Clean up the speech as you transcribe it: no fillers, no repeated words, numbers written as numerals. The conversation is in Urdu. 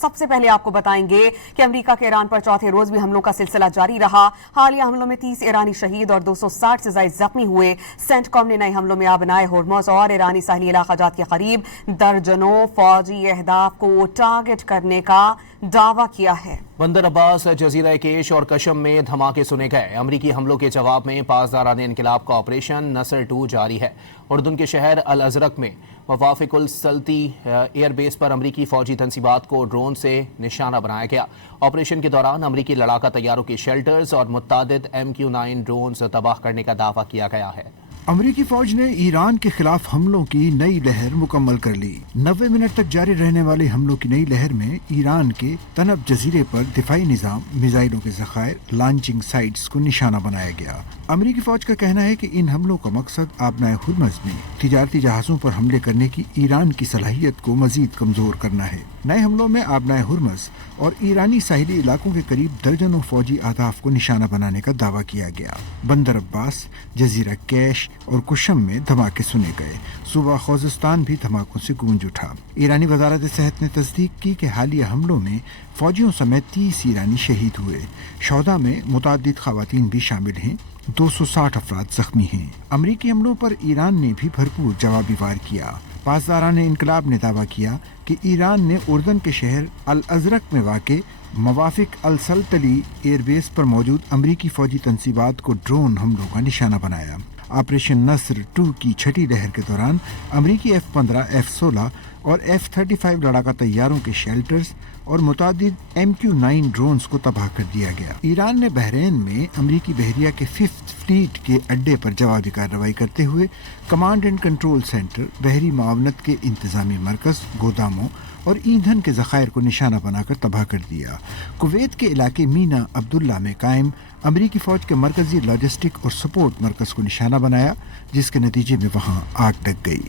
سب سے پہلے آپ کو بتائیں گے کہ امریکہ کے ایران پر چوتھے روز بھی حملوں کا سلسلہ جاری رہا۔ حالیہ حملوں میں 30 ایرانی شہید اور 260 سے زائد زخمی ہوئے۔ سینٹ کام نے نئے حملوں میں آبنائے ہرمز اور ایرانی ساحلی علاقہ جات کے قریب درجنوں فوجی اہداف کو ٹارگٹ کرنے کا دعویٰ کیا ہے۔ بندر عباس، جزیرہ کیش اور کشم میں دھماکے سنے گئے۔ امریکی حملوں کے جواب میں پاسداران انقلاب کا آپریشن نصر 2 جاری ہے۔ اردن کے شہر الازرق میں موافق السلطی ایئر بیس پر امریکی فوجی تنصیبات کو ڈرون سے نشانہ بنایا گیا۔ آپریشن کے دوران امریکی لڑاکا طیاروں کے شیلٹرز اور متعدد MQ-9 ڈرونز تباہ کرنے کا دعویٰ کیا گیا ہے۔ امریکی فوج نے ایران کے خلاف حملوں کی نئی لہر مکمل کر لی۔ 90 منٹ تک جاری رہنے والے حملوں کی نئی لہر میں ایران کے تنب جزیرے پر دفاعی نظام، میزائلوں کے ذخائر، لانچنگ سائٹس کو نشانہ بنایا گیا۔ امریکی فوج کا کہنا ہے کہ ان حملوں کا مقصد آبنائے ہرمز میں تجارتی جہازوں پر حملے کرنے کی ایران کی صلاحیت کو مزید کمزور کرنا ہے۔ نئے حملوں میں آبنائے ہرمز اور ایرانی ساحلی علاقوں کے قریب درجنوں فوجی اہداف کو نشانہ بنانے کا دعویٰ کیا گیا۔ بندر عباس، جزیرہ کیش اور کشم میں دھماکے سنے گئے۔ صوبہ خوزستان بھی دھماکوں سے گونج اٹھا۔ ایرانی وزارت صحت نے تصدیق کی کہ حالیہ حملوں میں فوجیوں سمیت 30 ایرانی شہید ہوئے۔ شہداء میں متعدد خواتین بھی شامل ہیں۔ 260 افراد زخمی ہیں۔ امریکی حملوں پر ایران نے بھی بھرپور جوابی وار کیا۔ پاسداران انقلاب نے دعویٰ کیا کہ ایران نے اردن کے شہر الازرق میں واقع موافق السلطلی ایئر بیس پر موجود امریکی فوجی تنصیبات کو ڈرون حملوں کا نشانہ بنایا۔ آپریشن نصر 2 کی چھٹی لہر کے دوران امریکی F-15، F-16 اور F-35 لڑاکا طیاروں کے شیلٹرز اور متعدد MQ-9 ڈرونز کو تباہ کر دیا گیا۔ ایران نے بحرین میں امریکی بحریہ کے 5th فلیٹ کے اڈے پر جوابی کارروائی کرتے ہوئے کمانڈ اینڈ کنٹرول سینٹر، بحری معاونت کے انتظامی مرکز، گوداموں اور ایندھن کے ذخائر کو نشانہ بنا کر تباہ کر دیا۔ کویت کے علاقے مینا عبداللہ میں قائم امریکی فوج کے مرکزی لاجسٹک اور سپورٹ مرکز کو نشانہ بنایا، جس کے نتیجے میں وہاں آگ لگ گئی۔